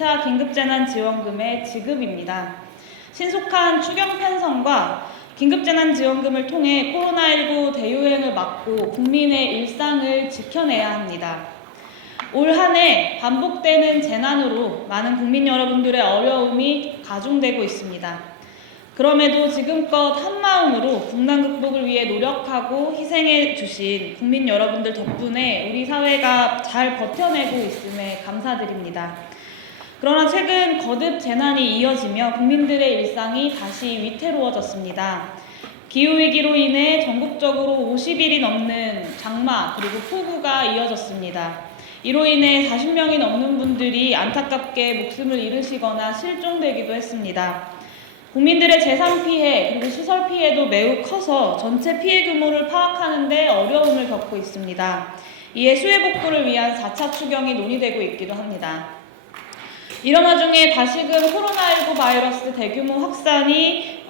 2차 긴급재난지원금의 지급입니다. 신속한 추경 편성과 긴급재난지원금을 통해 코로나19 대유행을 막고 국민의 일상을 지켜내야 합니다. 올 한 해 반복되는 재난으로 많은 국민 여러분들의 어려움이 가중되고 있습니다. 그럼에도 지금껏 한마음으로 국난 극복을 위해 노력하고 희생해 주신 국민 여러분들 덕분에 우리 사회가 잘 버텨내고 있음에 감사드립니다. 그러나 최근 거듭 재난이 이어지며 국민들의 일상이 다시 위태로워졌습니다. 기후위기로 인해 전국적으로 50일이 넘는 장마 그리고 폭우가 이어졌습니다. 이로 인해 40명이 넘는 분들이 안타깝게 목숨을 잃으시거나 실종되기도 했습니다. 국민들의 재산 피해 그리고 시설 피해도 매우 커서 전체 피해 규모를 파악하는 데 어려움을 겪고 있습니다. 이에 수해 복구를 위한 4차 추경이 논의되고 있기도 합니다. 이런 와중에 다시금 코로나19 바이러스 대규모 확산이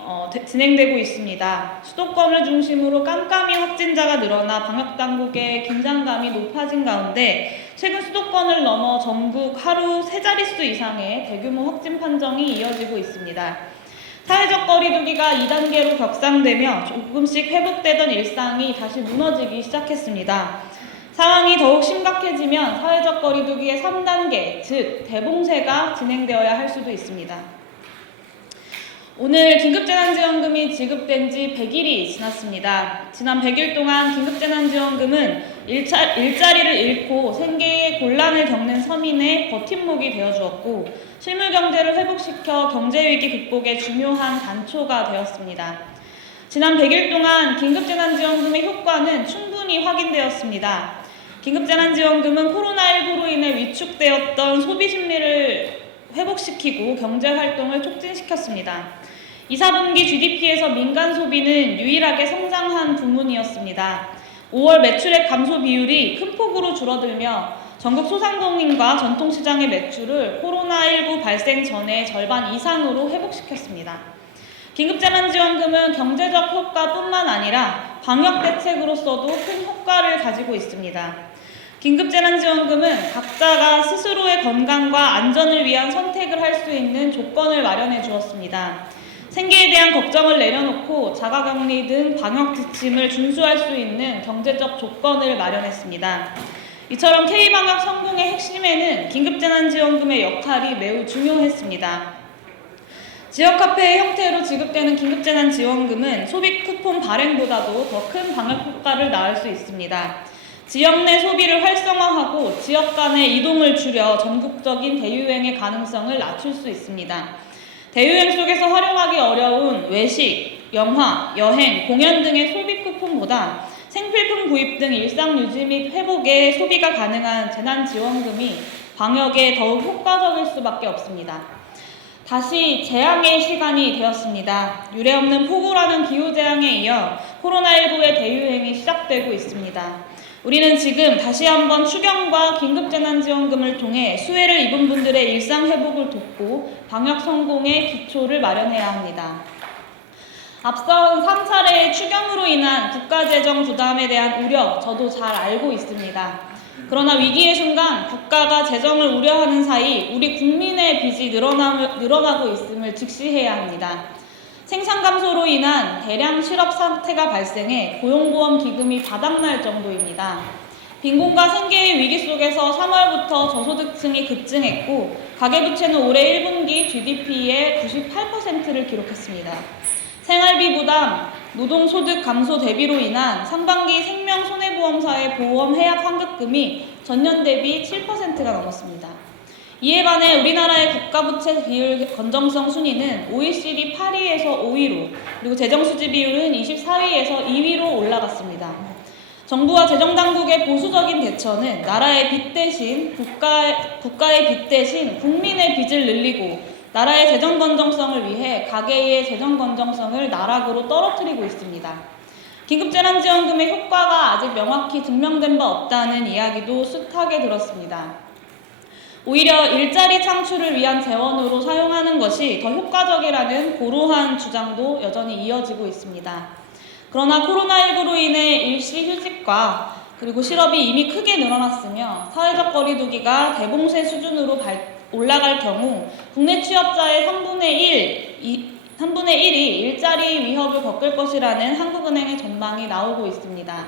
진행되고 있습니다. 수도권을 중심으로 깜깜이 확진자가 늘어나 방역당국의 긴장감이 높아진 가운데 최근 수도권을 넘어 전국 하루 3자릿수 이상의 대규모 확진 판정이 이어지고 있습니다. 사회적 거리두기가 2단계로 격상되며 조금씩 회복되던 일상이 다시 무너지기 시작했습니다. 상황이 더욱 심각해지면 사회적 거리두기의 3단계, 즉 대봉쇄가 진행되어야 할 수도 있습니다. 오늘 긴급재난지원금이 지급된 지 100일이 지났습니다. 지난 100일 동안 긴급재난지원금은 일자리를 잃고 생계에 곤란을 겪는 서민의 버팀목이 되어주었고 실물경제를 회복시켜 경제위기 극복에 중요한 단초가 되었습니다. 지난 100일 동안 긴급재난지원금의 효과는 충분히 확인되었습니다. 긴급재난지원금은 코로나19로 인해 위축되었던 소비심리를 회복시키고 경제활동을 촉진시켰습니다. 2, 4분기 GDP에서 민간 소비는 유일하게 성장한 부문이었습니다. 5월 매출액 감소 비율이 큰 폭으로 줄어들며 전국 소상공인과 전통시장의 매출을 코로나19 발생 전의 절반 이상으로 회복시켰습니다. 긴급재난지원금은 경제적 효과뿐만 아니라 방역대책으로서도 큰 효과를 가지고 있습니다. 긴급재난지원금은 각자가 스스로의 건강과 안전을 위한 선택을 할 수 있는 조건을 마련해 주었습니다. 생계에 대한 걱정을 내려놓고 자가격리 등 방역 지침을 준수할 수 있는 경제적 조건을 마련했습니다. 이처럼 K방역 성공의 핵심에는 긴급재난지원금의 역할이 매우 중요했습니다. 지역화폐의 형태로 지급되는 긴급재난지원금은 소비 쿠폰 발행보다도 더 큰 방역 효과를 낳을 수 있습니다. 지역 내 소비를 활성화하고 지역 간의 이동을 줄여 전국적인 대유행의 가능성을 낮출 수 있습니다. 대유행 속에서 활용하기 어려운 외식, 영화, 여행, 공연 등의 소비 쿠폰보다 생필품 구입 등 일상 유지 및 회복에 소비가 가능한 재난지원금이 방역에 더욱 효과적일 수밖에 없습니다. 다시 재앙의 시간이 되었습니다. 유례없는 폭우라는 기후재앙에 이어 코로나19의 대유행이 시작되고 있습니다. 우리는 지금 다시 한번 추경과 긴급재난지원금을 통해 수해를 입은 분들의 일상 회복을 돕고 방역 성공의 기초를 마련해야 합니다. 앞선 3차례의 추경으로 인한 국가재정 부담에 대한 우려 저도 잘 알고 있습니다. 그러나 위기의 순간 국가가 재정을 우려하는 사이 우리 국민의 빚이 늘어나고 있음을 직시해야 합니다. 생산 감소로 인한 대량 실업 사태가 발생해 고용보험 기금이 바닥날 정도입니다. 빈곤과 생계의 위기 속에서 3월부터 저소득층이 급증했고 가계부채는 올해 1분기 GDP의 98%를 기록했습니다. 생활비 부담, 노동소득 감소 대비로 인한 상반기 생명손해보험사의 보험 해약 환급금이 전년 대비 7%가 넘었습니다. 이에 반해 우리나라의 국가부채 비율 건정성 순위는 OECD 8위에서 5위로 그리고 재정수지 비율은 24위에서 2위로 올라갔습니다. 정부와 재정당국의 보수적인 대처는 나라의 빚 대신 국가의 빚 대신 국민의 빚을 늘리고 나라의 재정 건정성을 위해 가계의 재정 건정성을 나락으로 떨어뜨리고 있습니다. 긴급재난지원금의 효과가 아직 명확히 증명된 바 없다는 이야기도 숱하게 들었습니다. 오히려 일자리 창출을 위한 재원으로 사용하는 것이 더 효과적이라는 고루한 주장도 여전히 이어지고 있습니다. 그러나 코로나19로 인해 일시휴직과 그리고 실업이 이미 크게 늘어났으며 사회적 거리두기가 대봉쇄 수준으로 올라갈 경우 국내 취업자의 3분의 1이 일자리 위협을 겪을 것이라는 한국은행의 전망이 나오고 있습니다.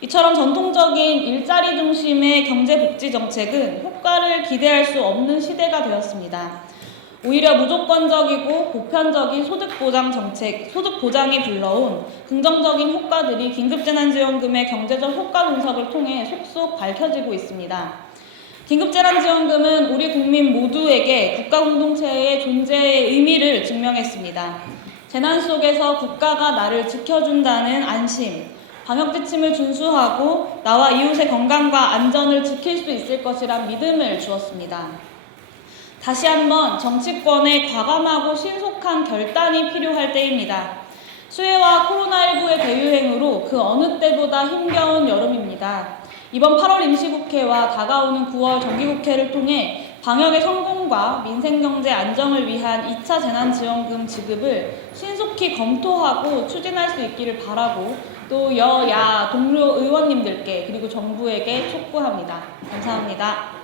이처럼 전통적인 일자리 중심의 경제복지 정책은 효과를 기대할 수 없는 시대가 되었습니다. 오히려 무조건적이고 보편적인 소득보장 정책, 소득보장이 불러온 긍정적인 효과들이 긴급재난지원금의 경제적 효과 분석을 통해 속속 밝혀지고 있습니다. 긴급재난지원금은 우리 국민 모두에게 국가공동체의 존재의 의미를 증명했습니다. 재난 속에서 국가가 나를 지켜준다는 안심, 방역지침을 준수하고 나와 이웃의 건강과 안전을 지킬 수 있을 것이란 믿음을 주었습니다. 다시 한번 정치권의 과감하고 신속한 결단이 필요할 때입니다. 수해와 코로나19의 대유행으로 그 어느 때보다 힘겨운 여름입니다. 이번 8월 임시국회와 다가오는 9월 정기국회를 통해 방역의 성공과 민생경제 안정을 위한 2차 재난지원금 지급을 신속히 검토하고 추진할 수 있기를 바라고 또 여야 동료 의원님들께 그리고 정부에게 촉구합니다. 감사합니다.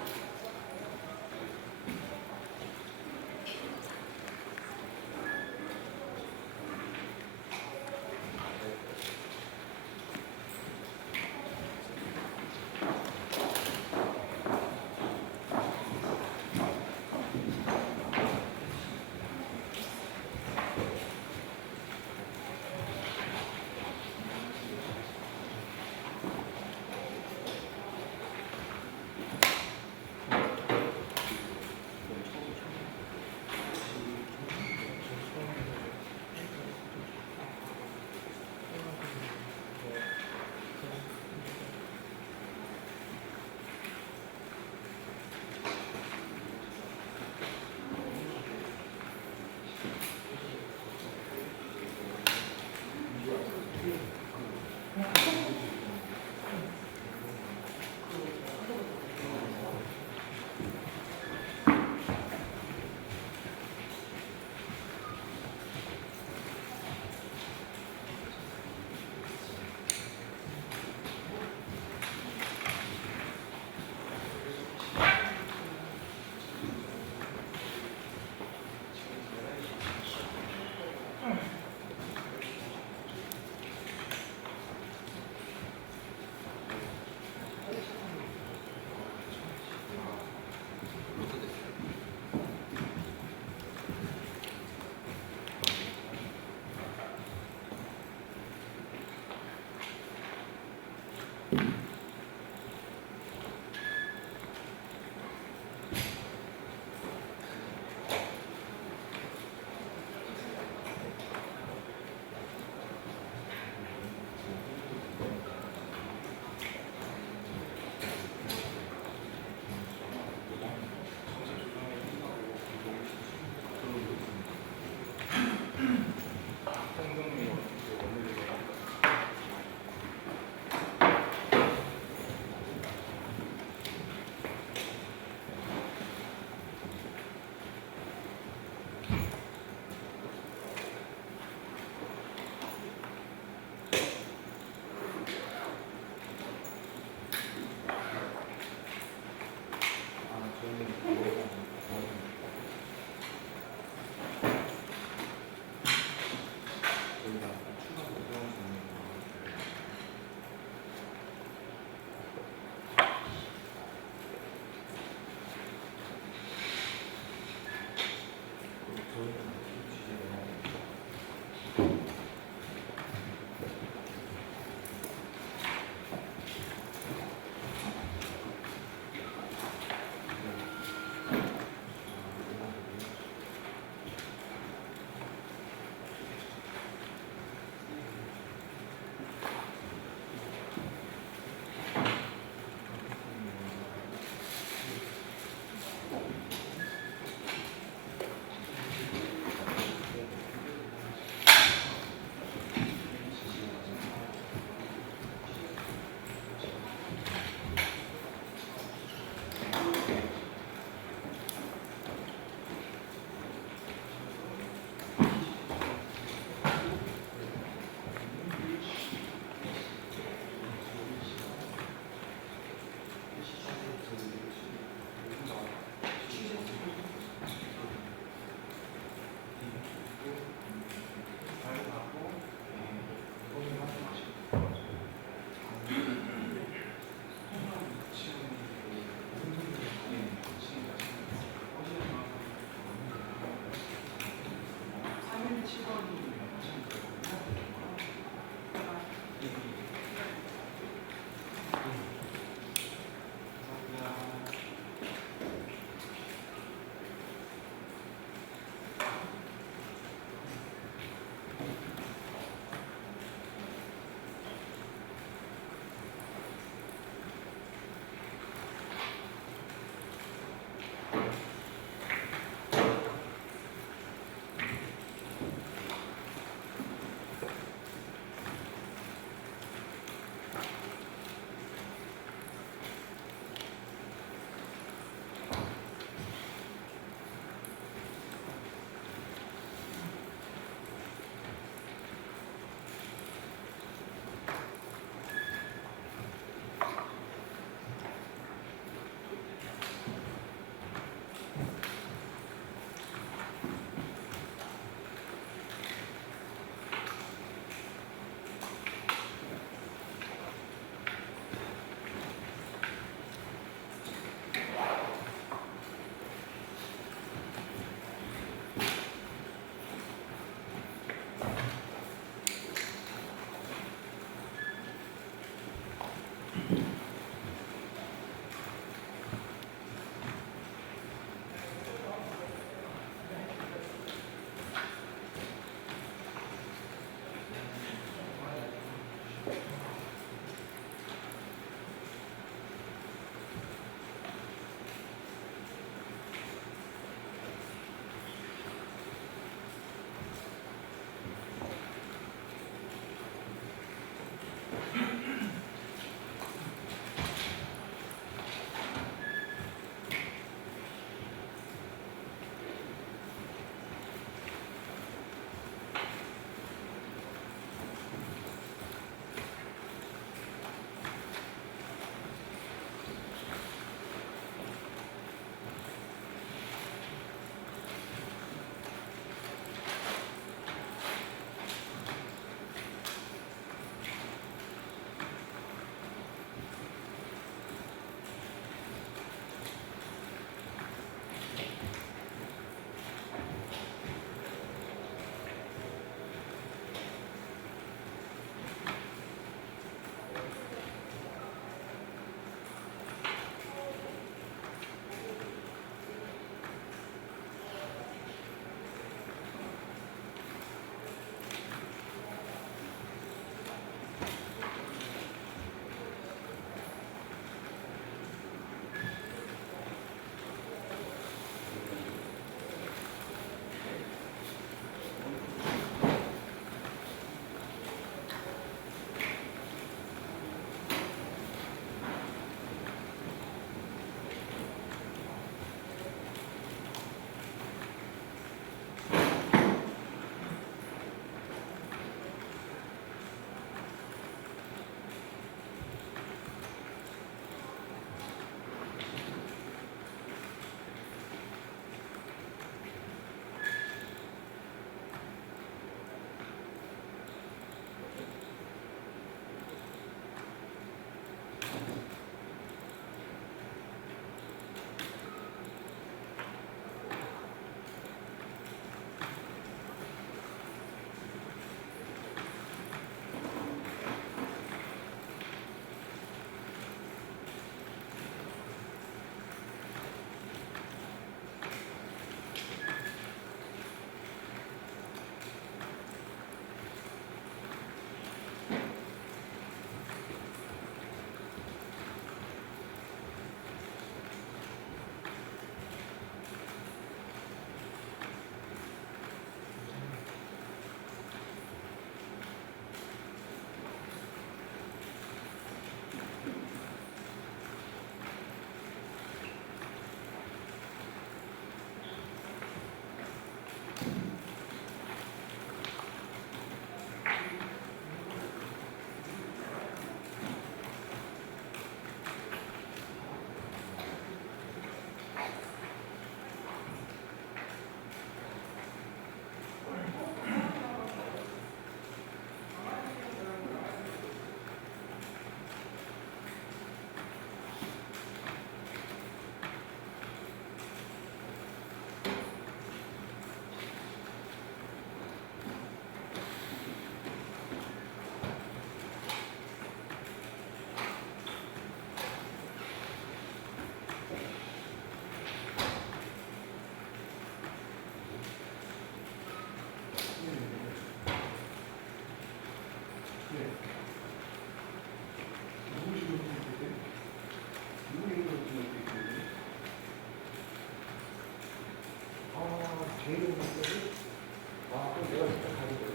아, 그럼 내가 진짜 가는 거야.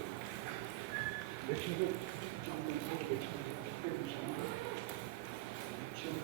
내 친구, 내 친구, 내 친구, 내 친구, 내 친구, 내 친구,